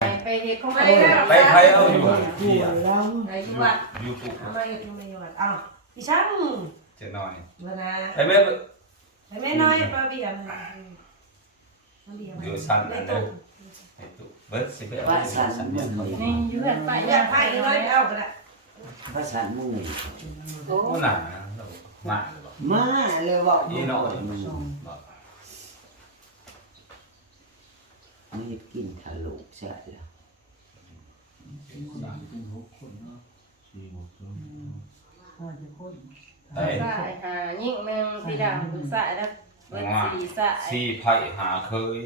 ไปเฮ็ดของ ไป ไป ใครเอาอยู่ที่ ไปที่วัด ยูทูบ เอามาเฮ็ดในวัดอ้าวพี่ช่าง เจะนอน เมื่อนะ ไอ้แม่ ไปแม่น้อยป้าเบียร์มันเบียร์ อยู่สั่น ใน นั่นเล ตู้ ยไอ้ตุ๊เบิร์ดสิไปเอาสั่นเนี่ย นี่อยู่แบบไป อยากไปน้อยเอาก็ได้ ภาษาหมู่ โอ้ โอ้หนามา มาเลยว่า อีน้อย มีกินทะลุใช่แล้ว ไอ้ สายหายิ่งหนึ่งสีดำคือสายแล้วเบิดสีสาย สี่ไผ่หาเคย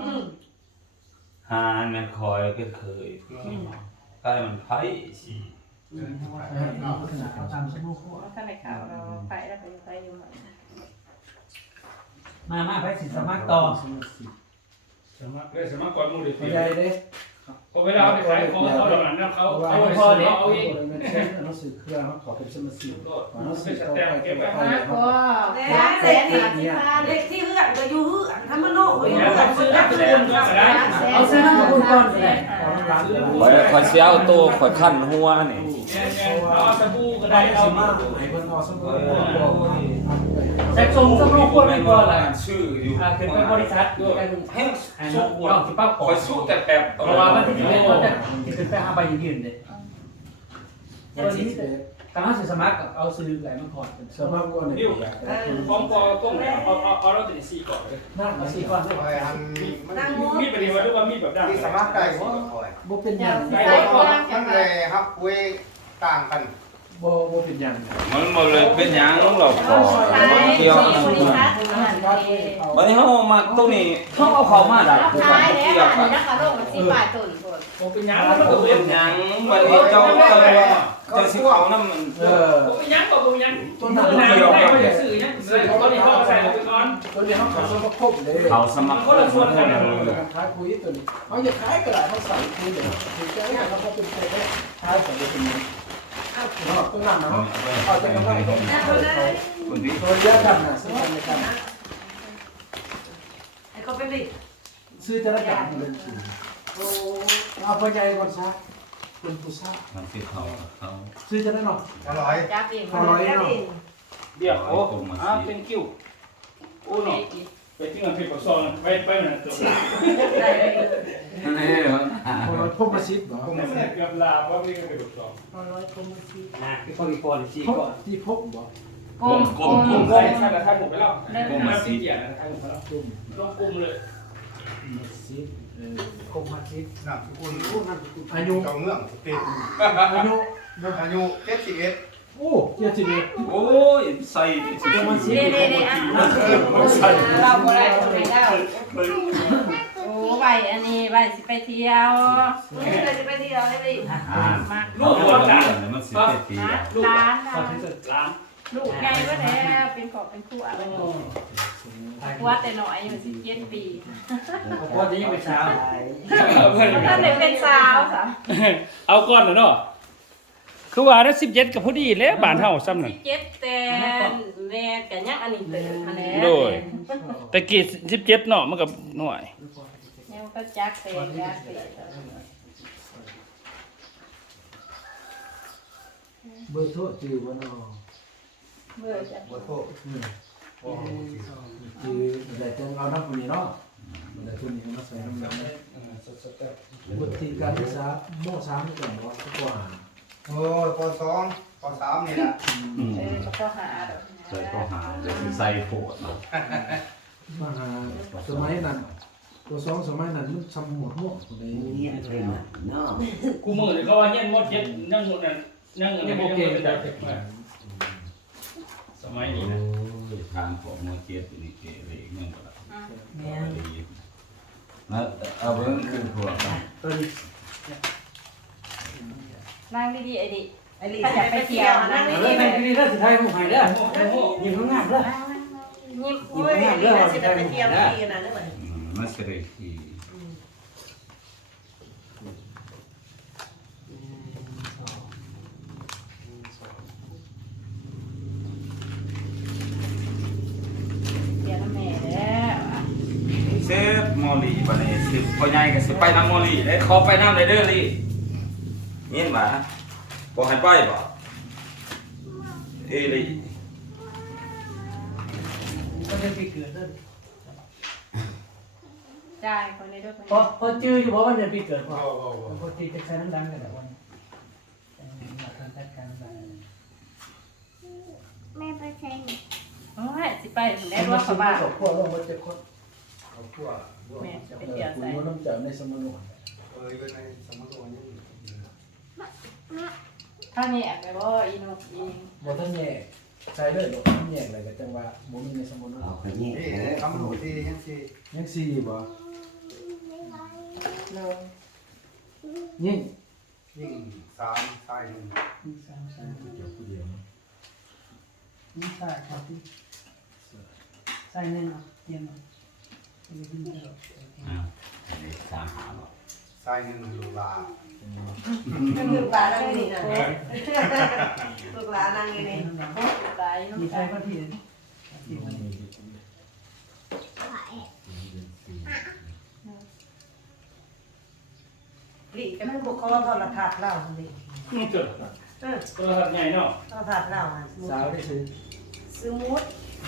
อืม หามันคอยเป็นเคยใกล้มันไผ่สิ ท่านในข่าวเราไปแล้วไปอยู่มัน มาไปสิสมัครต่อ สมัครก่อนมูดิ ไม่ได้เด้ พอเวลาไปขายของเขาหลังนั้นเขาเอาพอเดี๋ยวเอาอีก มันเช่นหนังสือเครื่องเขาขอเป็นสมาชิก ก็ หนังสื เป็ อน ส ต่อ แตม ไป เก็บไว้ ไป ให้ ก็ แล้วเด็กที่เฮือนก็อยู่เฮือนทำมันโน่อยู่เฮือนคนนักเรียน เอาซื้อน้ำคุณก่อนเลย เอาร้านเดียว คอยเสียวตัวคอยขั้นหัวนี่ เอาสบู่ก็ ได้ ได้เอา สิมาไหนเพิ่นเอาสมุดบอกว่า แต่ส่งสบู่ควรไม่พอละ ชื่ออยู่ ขึ้นไปบริษัทด้วย ให้ สู้หัวที่ป้าข ค อ อยสู้แต่แบบ เพราะว่ามันที่เป็นคนจะขึ้นไปหาใบยืนเลย อย่างนี้ การหาสมัครเอาซื้อไหลมันก่อน สมัครก่อนนี่ ฟ้องกอก้งเอาเราติดสี่ก่อนเลย นั่งมาสิก่อน นั่ง มีปฏิวัติว่ามีแบบดัง ที่สมัครใจก็คอย บ่เป็นหยัง มันเลยครับคุยต่างกัน บ่เป็นหยัง มันหมดเลยเป็นหยังเราขอเกี่ยววันนี้เขามาตรงนี้เขาเอาเขามาได้ ขายแล้วอันนี้นะคะโลกมันสิบบาทตุ่นคน ผมเป็นยัง มันเป็นหยังวันนี้เจ้าสิเขานำมัน ผมเป็นยังผมเป็นยัง ต้น เมื่ น้ำ อ เดียว ไหร่ไม่ได้สื่อยังสื่อตอนนี้เขาใส่ไปก่อน ตัวนี้เขาขอสมัครครบเลย เขาสมัครคนละส่วนกัน ขายคุยตัวนี้เขาอยากขายก็ได้เขาใส่คุยเดี๋ยวถึงจะให้เขาเป็นใครได้ขายแต่เป็นนี้ต้นน้ำนะเขาจะกำลังต้น นั่งคนเลย คนที่ ตัวเยอะกันนะซื้อกันในกัน ไอ้ก็เป็นดิ ซื้อจะระดับเลยโอ้เอาพ่อใหญ่ก่อนซะเป็นผู้ชาย มันสิเขา ซื้อจะได้หรอ อร่อย จับเอง พอร้อยเนาะ เดี๋ยวโอ้เป็นคิวโอ้เนาะไปที่งานเพจปากซอยไปนั่นเกือบลา นี่เหรอ พอร้อยพบมาซิบเหรอ ผมเกือบลาว่ามีงานเพจปากซอย พอร้อยคมมาสิ นะที่คนอีกคนชี้ พบ ก่อน ที่พบบ่ กลม ผมใส่ท่านละท่านหมดไปแล้วผมมาที่เกียรตินะท่านหมดไปแล้ว ตุ่ม ต้องกุมเลย มาซิบพบมาซิบ น้ำสกุล โอ้นั่นอายุ เจ้าเมืองเป็น อายุ อายุ71 โอ้เจ็ดสิบเอ็ด โอ้ยใส่สิ มาซิบ เด้ๆอ่ะเราบ่ได้บ่ได้แล้วโอ้ใบอันนี้ใบสิไปเที่ยว มึงจะไปเที่ยวได้ดิ มาก ลูกหัวกันมันสิไปตี ลูก ร้าน เขาถึงจะล้าง ลูกใหญ่ก็แล้วเป็นขอบเป็นคู่อะไรว่าแต่น้อยอายุ17 ปี พอจะยังเป็นสาว ถ้าได้เป็นสาวสาว เอาก่อนเนาะคือว่าได้17กับพอดีแล้วบ้านเฮาซ้ำนั่น 17แต่แม่ก็ยังอันนี้เติมมาแล้ว โดย แต่กี่17เนาะมันก็หน่อย ยังก็จักแต่จักแต่ เบอร์โทรจือวันนอ เบื่อจัก บ่โทษ จือแต่จะเอาน้ำคนนี้เนาะแต่คนนี้มาใส่น้ำมันวุฒิการศึกษาโม่3นี่ก่อนว่าทุกว่า โอ้ยป.2 ป.3นี่ล่ะ ก็พอหาดอก ใส่ก็หาใส่โพดเนาะ มหาสมัยนั้นตัวสองสมัยนั้นมันทำหมดหมดใน เนี่ยเป็นเนาะ กูมือนี่ก็ว่าเฮียนหมดเย็ดนั่งหมดนั่นนั่งอันนี้บ่เก่งแต่สมัยนี้นะ ทางของมาเกียรตินี่เกเรเงี้ยก็ได้ แม่ แล้วเอาเบิ่งคือพวก ตัวนี้ นั่งดีๆไอ้ดิ ไอ้ลิถ้าอยากไปเที่ยวนั่ง เอ นี่ อ ไป ในนี้ได้สุดท้ายผู้ให้เด้อ โอ้โห ยิ้มข้างหน้าเด้อ ยิ้ม โอ้ยลิถ้าสิไปเที่ยวที่นั่นได้ไหม มาเสด็จที่ เดี๋ยวแม่แล้ว เซฟมอลีบาเนส สิพ่อใหญ่ก็สิไปน้ำมอลี่ได้ขอไปน้ำได้เด้อลี่ยินบ่บ่ให้ไปบ่ลี่ ก็จะปีเกิดนั่น จ่ายคนในด้วยคน พอจื้ออยู่ว่าวันเดือนปีเกิดพอตีจะใช้น้ำดังกันแต่วันมาทำจัดการแบบ แม่ไปใช้ โอ้ยสิไปถึงได้ว่าเขาบ้า ขอบคุณลงมาเจ็บคนขอบคุณคุณน้ำจับในสมนุน อยู่ในสมรภูมินี่ ถ้านี่แอบไปว่าอีนกอี บ่ท่านแย่ใช้เลยบ่ท่านแย่อะไรก็จังว่าบ่มีในสมนุน เอาไปนี่ นี่คำหนูที่ยังสิ ยังซีบ่ เลย ยิ่ง ยิ่ง3ใส่หนึ่ง เดี๋ยวผู้เดียวนี่ใช่ครับที่ใส่เน่นเนาะเยี่ยม สามหาบ่ ใส่หนึ่งลูกลา ลูกหลานนั่งนี่นะลูกหลานนั่งนี่ ตายน้อง มีใคร ตาย ก็ที่ หลีก็มันบุกเขาโทรทัศน์เราคนนี้ นี่เกิดตัวหัดใหญ่เนาะ โทรทัศน์เรา สาวได้ซื้อ ซื้อมุด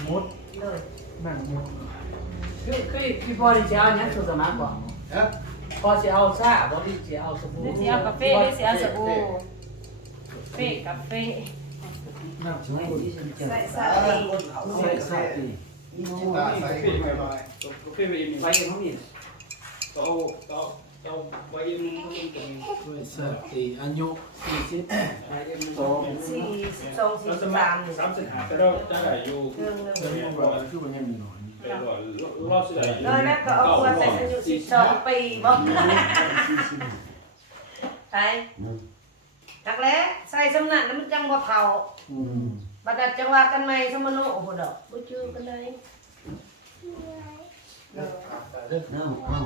มุด เลย นั่งมุดคือพี่พ่อที่จะเอาเนี่ยสุดสมัครบ่ เอ๊ะ พอจะเอาซ่าบ่ที่จะเอาสบู่ นี่เสียกาแฟนี่เสียสบู่เฟกาแฟ น้ำสบู่ ใส่ใส่ ใส่ซ่าตี จิตาใส่ไปหน่อย โอเคไปอีก ไปยังเขามี เอาไว้ยังมันตรง ด้วยซ่าตีอายุ40ไปยัง2 42 เราส 43 มัคร นี่ 30แต่เราจะได้อยู่ เครื่องนึง เรื่องว่าคือมันยังมีน้อย รอบสุดท้าย เลยนะก็เอาควรใส่อายุ12ปีบ่ไปจักแล้ใส่สำนักนั้นมันจังบ่เฒ่าบัดนั้นจังว่ากันใหม่สมโนโอ้โหดอกบ่จื้อกันเลย น้องเอา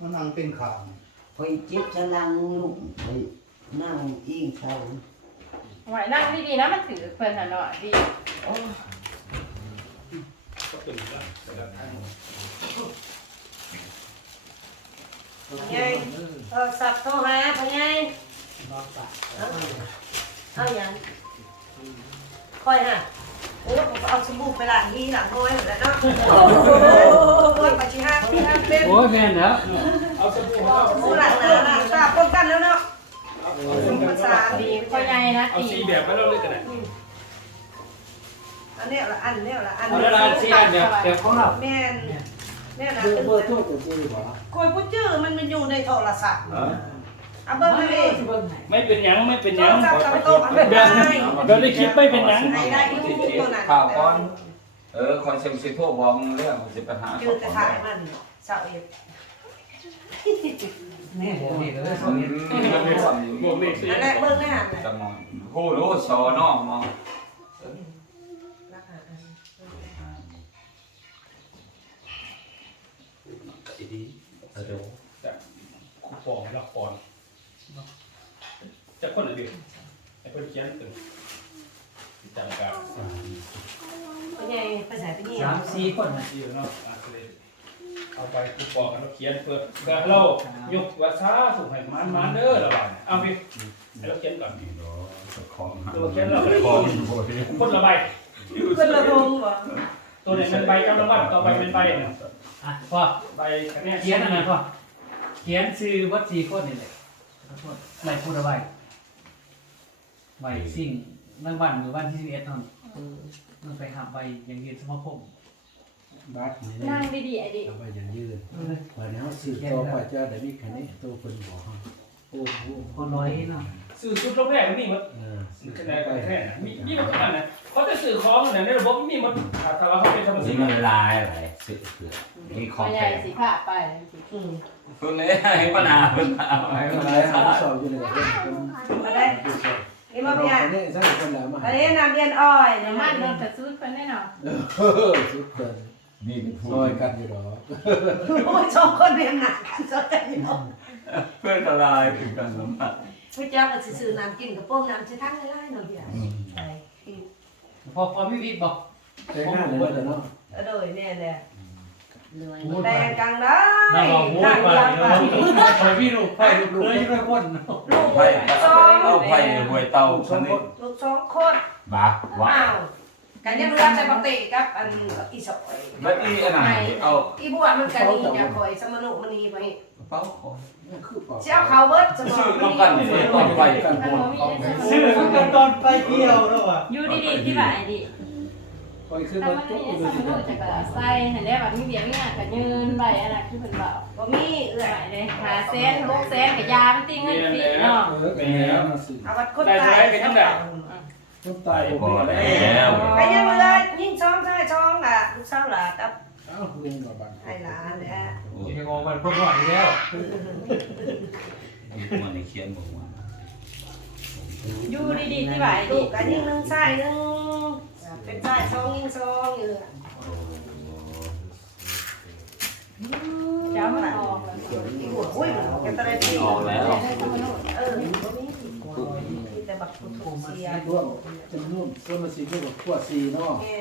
มันนั่งเป็นขาม ไปเจ็บจะนั่งลุกไปนั่งอิงเขา ไหวนั่งดีๆนะมันถือเพิ่นน่ะเนาะดี ก็ตื่นแล้ว ใหญ่สับโทรหาพ่อใหญ่เอาหยังค่อยฮะโอ้ผมเอาสบู่ไปล้างทีหลังน้อยหมดแล้วเนาะโอ้ยปฏิหารที่ทำเป็น โอ้ยแม่นแล้ว เอาสบู่ สบู่หลังหนาหลังตาป้องกันแล้วเนาะสบู่ภาษา ดีพ่อใหญ่นะ เอา ตี สีแบบไว้เราเลยกันนะ อันนี้ละอันนี้ละอัน เอาละสิอันแบบของเรา แม่นแม่น่ะ เบอร์โทรตัวจริงบ่ คอยผู้ชื่อมันอยู่ในโทรศัพท์เอาเบิ่งให้เอง ไม่เป็นยังไม่เป็น โท ยั รง ศัพท์กับโต๊ะอันใด เราได้คิดไม่เป็นยัง ให้ได้อยู่ตัวนั้น ข่าวก่อนคอนเซ็ปต์สิโทรบอกเรื่องสิไปหา ชื่อแต่ถ่ายมันเสาเอ็ด นี่นี่ก็เลย มันมีความอยู่ บวกเลขสี่ อันนั้นเบิ่งแน่หัน จังมองฮู้รู้สอนอมอง ดีเดี๋ยวจะคูปองละครจะคนอื่นไอ้คนเขียนตึงจังการ เป็นไงภาษาเป็นไง 3-4คนน่ะ อยู่เนาะเอาไปคูปองเราเขียนเพื่อเรายกว่าซาถูกให้มันเด้อระบาดเอาพี่เราเขียนก่อนตัวเขียนเราคนละใบ คนละดงบ่ ตัวนี้เป็นใบกำลังวัดต่อไปเป็นใบเนี่ย อ่ะพ่อ ใบเนี่ย เขียนอันนั้นพ่อเขียนชื่อวัด4คนนี่แหละขอโทษไม่พูดเอาไว้ไว้สิ่งรางวัลมื้อวันที่11นั่นมันไปหาใบอย่างยืนสมาคมบัตรนี่ นั่งดีๆไอ้ดิ เอาไปอย่างยืนวันนี้เฮาซื้อต่อไปจะได้มีคันนี้ตัวเพิ่นบอกเฮาโอ้โหคนน้อยเนาะ สื่อสุดโลกแรกมีหมด ซื้อ คะ ไป แนนแค่มีหมดทุกอันนะเขาจะสื่อของเนี่ยในระบบมีหมดถ้าว่าเขาเป็นธรรม สิ ชา มัน ติ ลายอะไรสิเกิดมีข พ่ อ อง ใหญ่ แท้ สิผ้าไป คุณเลยให้ปัญหาเพิ่นเอาไว้ ไอ้ เพิ่น คน เล ไหน ย สอบอยู่ในเรื่อง มาได้นี่บ่พี่อ่ะ นี่ใช่คนแล้วมา อันนี้น้ำเรียนอ้อย เดี๋ยวมันโดนแต่ซื้อเพิ่นแน่นอน สุดเกิน นี่เป็นผู้ ซอยกันอยู่หรอ โอ้ยสองคนเรียนหนักกันสนใจอยู่ เพื่อนละลายถึงกันสมบัติ ผู้เจ้าก็สิซื้อน้ำกินกับโป้งน้ำสิทั้งหลายๆเนาะพี่อ่ะใช่ พอมีวิทย์บอกใช้งานเลยเนาะ โดยแน่แหละ แต่กลางได้ เราลองโว้ยไปไปพี่ลูกไปลูกเลยที่คน ลูก ไผ่เอาไผ่หวยเต่าชนิด ลูกสองคน บ่าว้า ว้าวกันยังเรือใจปกติกับอันอีสอย แล้วอีอันไหนเอา อีบัวมันกันนี่อย่าคอยสมนุมันนี่ไป เป้าขอ เจ้าเขาเบิร์ดสม ซื้อ นุ น้ำกันหวยตอนไป ซื้อกันตอนไปเที่ยวแล้วอ่ะ อยู่ดีๆที่บ่ายดิ ไปขึ้น ถ้าร ถ มัน ตู้ มี ดู ส สิ มุนจะก็ใส่เห็นได้แบบมีเบียร์มีงานก็ยืนใบอันนั้นคือเพิ่นบอก บ่มีเอื้อ ใส่เลยหาเซน6 เซนก็ยามันติเงินฟรีเนาะ เป็นแล้วนะสิ เอาวัดคนตาย ต้องตาย พอแล้ว ไปยังเรือยิ่งช่องใช่ช่องล่ะลูกสาวล่ะกับ อ้าวลุงกับบ้าน ไอ้หลานแหละ เฮงงมันพวกหน่อยแล้ว มันเขียนบอกว่า อยู่ดีๆที่บ่าย ลู ดิ กกันยิ่งนึงใช่นึงเป็นใช่ช่องยิ่งช่องอยู่ เจ้ามันออกแล้ว อีหัวอุ้ยแกตะเรตี ออกแล้ว บ่มีมีแต่บักทุกเสีย ร่วมจำนวนส่วนมาสีกับขวดสีเนาะ แม่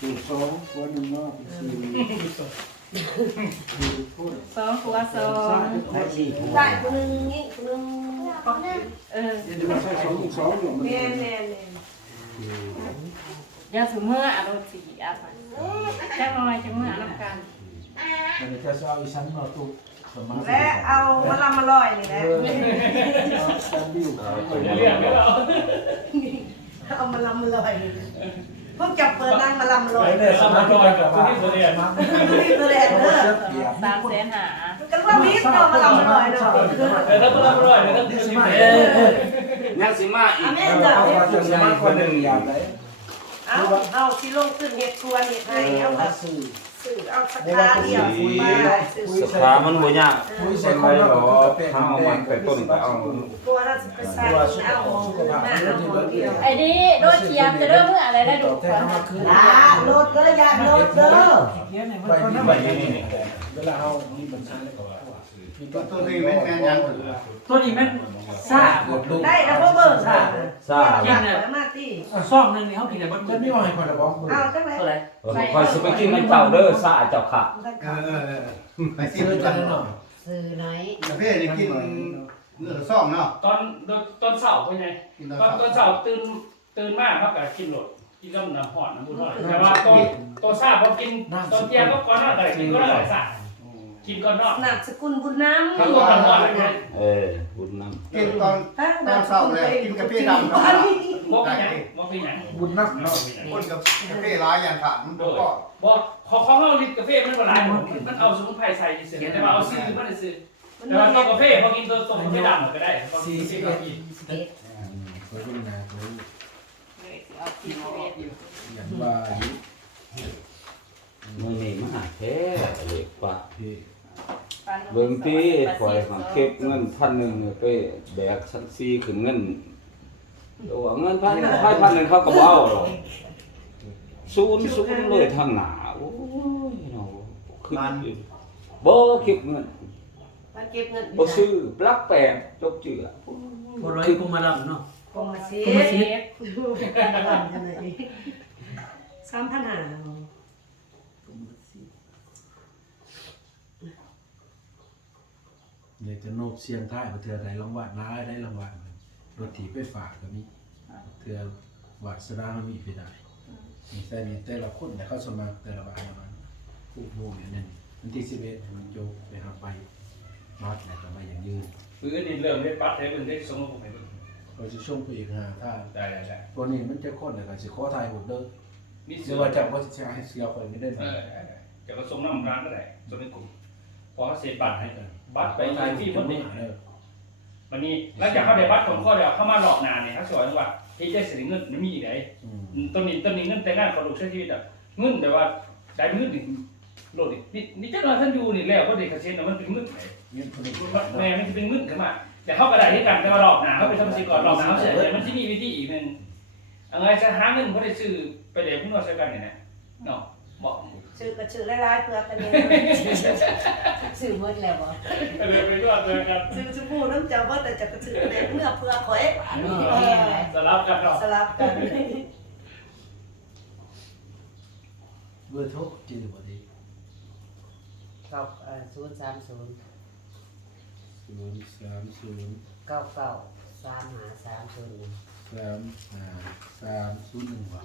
สูตร2ขวด1เนาะเป็นสีพูด 2 ครัว ใช่คนนึงนี่คนนึง 2เออ เดี๋ยวมาใช้2อีก2อยู่มัน แม่แม่ อย่าสมเมื่ออารมณ์สีอ่ะจังน้อยจังเมื่อนำกัน มันจะเอาอีชั้นมาตุสมา และเอามาลำมาลอยนี่แหละ ซันบิว เรียกไม่เอา เอามาลำมาลอยพวกจับเปิดนั่งมาลำมาลอย เนี่ยสมาร์ทกับว่า นี่ตัวแรกเด้อ 3 เซนหา กันว่ามีดเอามาลำมาลอยเนาะ ถ้าตัวละร้อยเนี่ยต้องซื้อ ยังสิมาอีก แม่จ้ะ จะสมาร์ทคนหนึ่งอย่างไร เอาสิลงขึ้นเฮ็ดชวนเฮ็ดให้เอา สื่อ ซื้อเอาสักคาเดียวมาซื้อ สภามันบ่ยากใส่หรอกถ้าเอามันแต่ต้นก็เอา ตัวนั้นไปใส่เอาหน้าเอาเดียว ไอ้ดิโดนเทียมจะเริ่มเมื่ออะไรได้ดู แต่ ก่อน ถ้ามาคืน ลาโลดเด้ออย่าโลดเด้อ ไปนี่ไปนี่เวลาเอานี่มันใช้แล้วก็ว่ามี ตัวนี้แม่นแม่นยังถือ ตัวนี้แม่นซ่าหมดลูก ได้แล้วบ่เบิ่งค่ะ ซ่า อยากมาติ ซ่องนึงนี่เขากินแต่บนจะไม่ว่าให้คนละบอกมือ เอาจังได๋ คอยสิไปกินน้ำเต่าเด้อซ่าเจ้าค่ะ ไปซิ ซื้อ กั กัน น หน่อย ซื้อไหน กาแฟนี่กินเนื้อซ่องเนาะ ตอนเช้าเป็นไง กินต ตอนเช้าตื่นมากเขาก็กินโหลดกินน้ำหอดน้ำบุญหอดแต่ว่าตัวซาพอกินตอนเที่ยงก็ก่อนนอนอะไรกินก็ได้ซากินก่อนนอน นามสกุลบุญน้ำ ทั้งวันทั้งวันเลย บุญน้ำ กินตอนเช้าเลยกินกาแฟดำครับ บอกไปยังบอกไปยัง บุญนักเนาะ คนกับกาแฟร้ายอย่างขาดมันก็ บอกของเราลิตรกาแฟมันละลายมันเอาสมุนไพรใส่เสร็จแต่ว่าเอาซื้อมันซื้อแต่ว่าตัวกาแฟพอกินตัวกาแฟดำก็ได้พอกินกาแฟ ตัวบุญนาตัว เอากินเอาเวทอยู่ อย่างว่าอยู่ มื้อนี้มาหาแท้เล็กป่ะ ที่ เบิ่งติคอยหาเก็บเงิน1,000ไปแบกชั้น4ขึ้นเงินตัวเงิน1,000เขาก็บ่เอาหรอกศูนย์เลยทางหน้าโอ้ยเนาะคือบ่เก็บเงิน มาเก็บเงิน บ่ซื้อปลักแปดจบเจือ บ่ร้อยกูมาลำเนาะ กงมาสิ 3,500 เดี๋ยวจะโนบเสียงท้ายเถื่อได้รางวัลร้ายได้รางวัลรถถีไปฝากก็มีเถื่อวาสนามีไปได้มีแต่นี่แต่ละคนแต่เขาสมัครแต่ละบาทมันคู่โมงเนี่ยนั่นวันที่11มันโยกไปหาไปมัดแล้วก็มาอย่างยืน คือนี่เริ่มได้ปัดให้มันได้สมมติให้มัน เราจะช่วงไปอีกถ้า ได้ ตัวนี้มันจะคนแล้วก็สิขอทายหมดเด้อ มี หรื เสื อ อ ว่าจะบ่สิให้เสียคนไม่ได้ จะผสมน้ำร้านก็ได้สมในกลุ่มพอเสียบัตรให้บัตรไป ทาย ที่ ที่ วั มัน น นี้ นี่ วันนี้หลังจากเขาได้บัตรของข้อเดียวเข้ามาหลอกนานเนี่ยเขาสอนว่าที่ได้สิเงินมันมีอีกไหนต้นนี้เงินแต่งงานเขาลูกใช้ชีวิตอ่ะเงินแต่ว่าได้เงินนี่โหลดนี่เจ้าหน้าท่านอยู่นี่แล้วก็เด็กเกษตรมันเป็นเงินไหน เงินคนนี้ แม่มันจะเป็นเงินขึ้นมาแต่เขากระดาษที่กันแต่ว่าหลอกหนาเขาไปทำสิ่งก่อนหลอกหนาเขาเสร็จเลยมันจะมีวิธีอีกนึงอะไรจะหาเงินเขาได้ซื้อไปเดี๋ยวพี่นวดใช้กันเนี่ยนะเนาะบอก ชื่อก็ชื่อหลายๆเพื่อกันเนี่ยชื่อหมดแล้วบ่ เลยไปนวดเลยกัน ชื่อชมพูน้ำเจ้าบ่แต่จะก็ชื่อในเมื่อเพื่อข่อย สลับกันเนาะ สลับกัน เบอร์โทรจื้อบ่ดี 030 030 99 3530 35 301ว่ะ